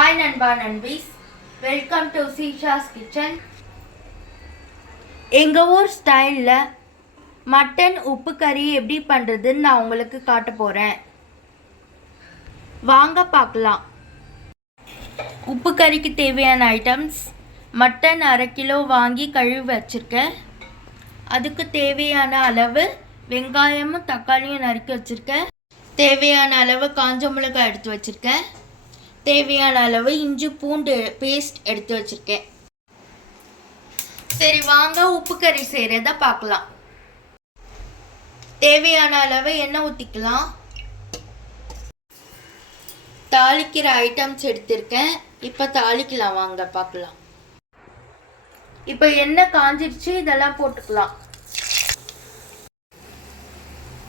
Hi நண்பா நண்பீஸ் welcome to Sheesha's kitchen எங்கள் ஊர் ஸ்டைலில் மட்டன் உப்பு கறி எப்படி பண்ணுறதுன்னு நான் உங்களுக்கு காட்ட போகிறேன் வாங்க பார்க்கலாம். உப்பு கறிக்கு தேவையான ஐட்டம்ஸ் மட்டன் அரை கிலோ வாங்கி கழுவி வச்சுருக்கேன். அதுக்கு தேவையான அளவு வெங்காயமும் தக்காளியும் நறுக்கி வச்சுருக்கேன். தேவையான அளவு காஞ்ச மிளகாய் எடுத்து வச்சுருக்கேன். தேவையான அளவு இஞ்சி பூண்டு பேஸ்ட் எடுத்து வச்சுருக்கேன். சரி வாங்க உப்பு கறி செய்கிறத பார்க்கலாம். தேவையான அளவு எண்ணெய் ஊற்றிக்கலாம் தாளிக்கிற ஐட்டம்ஸ் எடுத்திருக்கேன். இப்போ தாளிக்கலாம் வாங்க பார்க்கலாம். இப்போ எண்ணெய் காஞ்சிருச்சு இதெல்லாம் போட்டுக்கலாம்.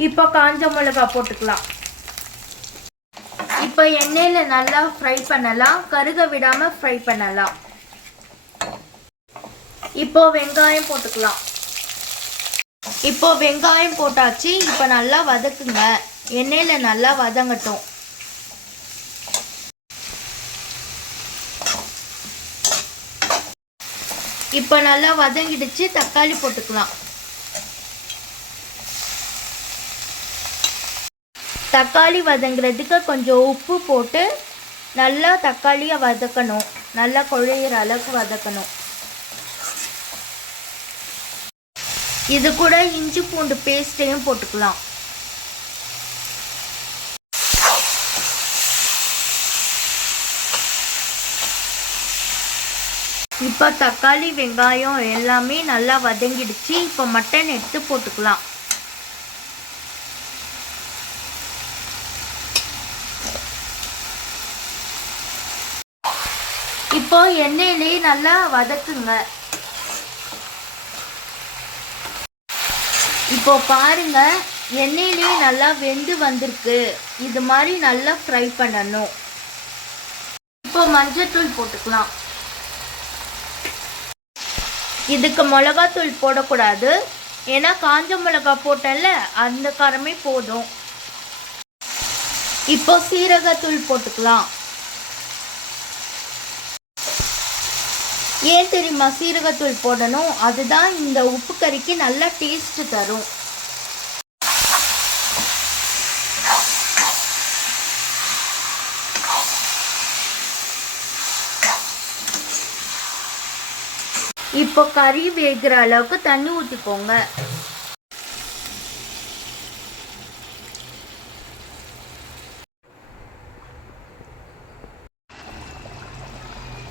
இப்போ காஞ்ச மிளகா போட்டுக்கலாம். இப்போ எண்ணெயில் நல்லா ஃப்ரை பண்ணலாம். கருக விடாமல் ஃப்ரை பண்ணலாம். இப்போ வெங்காயம் போட்டுக்கலாம். இப்போ வெங்காயம் போட்டாச்சு. இப்போ நல்லா வதக்குங்க. எண்ணெயில் நல்லா வதங்கட்டும். இப்போ நல்லா வதங்கிடுச்சு. தக்காளி போட்டுக்கலாம். தக்காளி வதங்குறதுக்கு கொஞ்சம் உப்பு போட்டு நல்லா தக்காளியை வதக்கணும். நல்லா குழையிற அளவுக்கு வதக்கணும். இது கூட இஞ்சி பூண்டு பேஸ்ட்டையும் போட்டுக்கலாம். இப்போ தக்காளி வெங்காயம் எல்லாமே நல்லா வதங்கிடுச்சு. இப்போ மட்டன் எடுத்து போட்டுக்கலாம். இப்போ எண்ணெயிலே நல்லா வதக்குங்க. இப்போ பாருங்க எண்ணெயிலே நல்லா வெந்து வந்திருக்கு. இது மாதிரி நல்லா ஃப்ரை பண்ணணும். இப்போ மஞ்சத்தூள் போட்டுக்கலாம். இதுக்கு மிளகாத்தூள் போடக்கூடாது. ஏன்னா காஞ்ச மிளகா போட்டல அந்த காரமே போதும். இப்போ சீரகத்தூள் போட்டுக்கலாம். ஏன் தெரியுமா? சீரகத்தூள் போடணும். அதுதான் இந்த உப்பு கறிக்கு நல்ல டேஸ்ட் தரும். இப்போ கறி வேகிற அளவுக்கு தண்ணி ஊற்றிக்கோங்க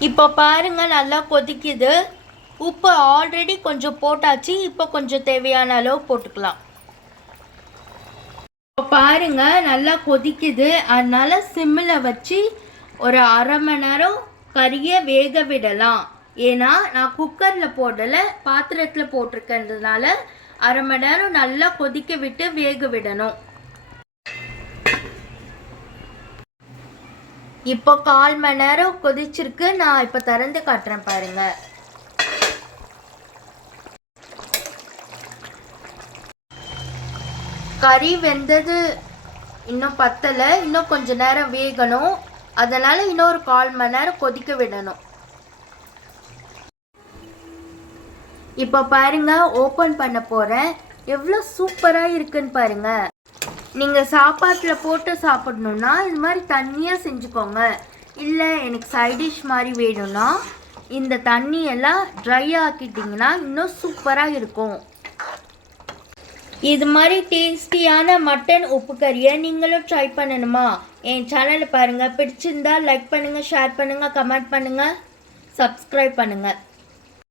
இப்போ பாருங்க நல்லா கொதிக்குது. உப்பு ஆல்ரெடி கொஞ்சம் போட்டாச்சு. இப்போ கொஞ்சம் தேவையான அளவு போட்டுக்கலாம். இப்போ பாருங்க நல்லா கொதிக்குது. அதனால சிம்மில் வச்சு ஒரு அரை மணி நேரம் கறியை வேக விடலாம். ஏன்னா நான் குக்கரில் போடலை பாத்திரத்தில் போட்டிருக்கிறதுனால அரை மணி நேரம் நல்லா கொதிக்க விட்டு வேக விடணும். இப்போ கால் மணி நேரம் கொதிச்சிருக்கு. நான் இப்போ திறந்து காட்டுறேன் பாருங்க. கறி வெந்தது இன்னும் பத்தலை. இன்னும் கொஞ்ச நேரம் வேகணும். அதனால் இன்னொரு கால் மணி நேரம் கொதிக்க விடணும். இப்போ பாருங்க ஓப்பன் பண்ண போகிறேன் எவ்வளோ சூப்பராக இருக்குன்னு பாருங்கள் நீங்கள் சாப்பாட்டில் போட்டு சாப்பிடணுன்னா இது மாதிரி தண்ணியாக செஞ்சுக்கோங்க. இல்லை எனக்கு சைடிஷ் மாதிரி வேணும்னா இந்த தண்ணியெல்லாம் ட்ரை ஆக்கிட்டிங்கன்னா இன்னும் சூப்பராக இருக்கும். இது மாதிரி டேஸ்டியான மட்டன் உப்பு கறியை நீங்களும் ட்ரை பண்ணணுமா? என் சேனலை பாருங்கள் பிடிச்சிருந்தா லைக் பண்ணுங்கள் ஷேர் பண்ணுங்கள் கமெண்ட் பண்ணுங்கள் சப்ஸ்கிரைப் பண்ணுங்கள்